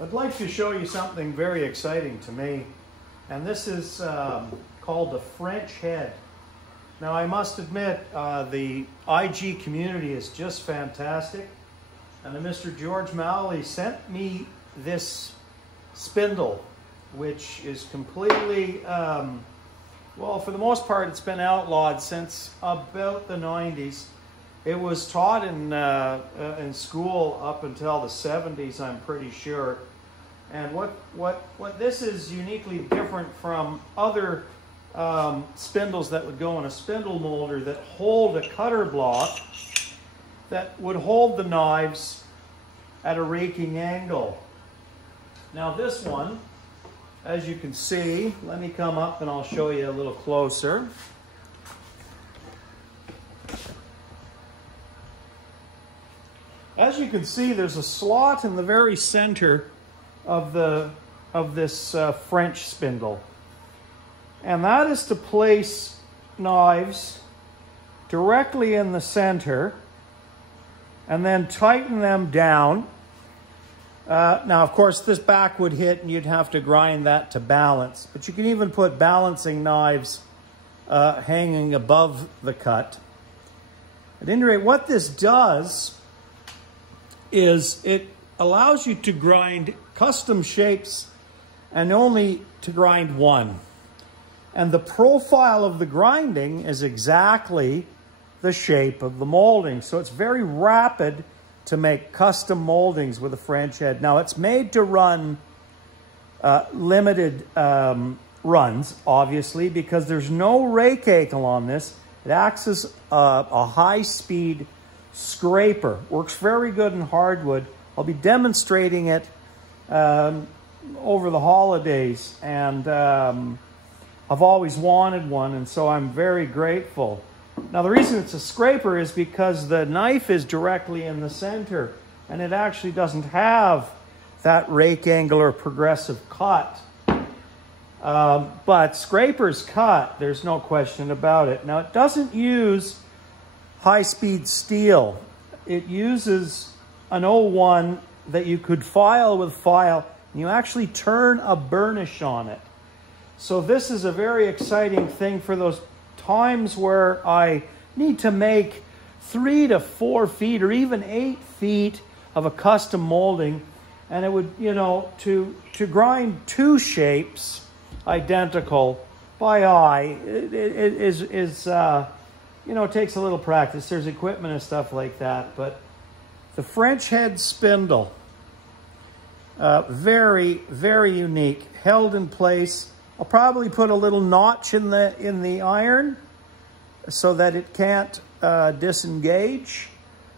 I'd like to show you something very exciting to me, and this is called the French head. Now I must admit the IG community is just fantastic, and Mr. George Malley sent me this spindle, which is completely, well, for the most part it's been outlawed since about the 90s. It was taught in school up until the 70s, I'm pretty sure. And what this is uniquely different from other spindles that would go in a spindle molder that hold a cutter block that would hold the knives at a raking angle. Now this one, as you can see, let me come up and I'll show you a little closer. As you can see, there's a slot in the very center of this French spindle. And that is to place knives directly in the center and then tighten them down. Now, of course, this back would hit and you'd have to grind that to balance. But you can even put balancing knives hanging above the cut. At any rate, what this does is it allows you to grind custom shapes and only to grind one. And the profile of the grinding is exactly the shape of the molding. So it's very rapid to make custom moldings with a French head. Now it's made to run limited runs, obviously, because there's no rake angle on this. It acts as a high-speed scraper. Works very good in hardwood. I'll be demonstrating it over the holidays, and I've always wanted one, and so I'm very grateful. Now the reason it's a scraper is because the knife is directly in the center, and it actually doesn't have that rake angle or progressive cut. But scrapers cut, there's no question about it. Now it doesn't use high-speed steel. It uses an 01 that you could file with file, and you actually turn a burnish on it. So this is a very exciting thing for those times where I need to make 3 to 4 feet or even 8 feet of a custom molding, and it would, you know, to grind 2 shapes identical by eye, it is you know, it takes a little practice. There's equipment and stuff like that, but the French head spindle, very, very unique, held in place. I'll probably put a little notch in the iron so that it can't disengage.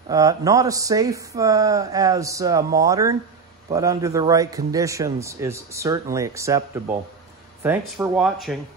Not as safe as modern, but under the right conditions is certainly acceptable. Thanks for watching.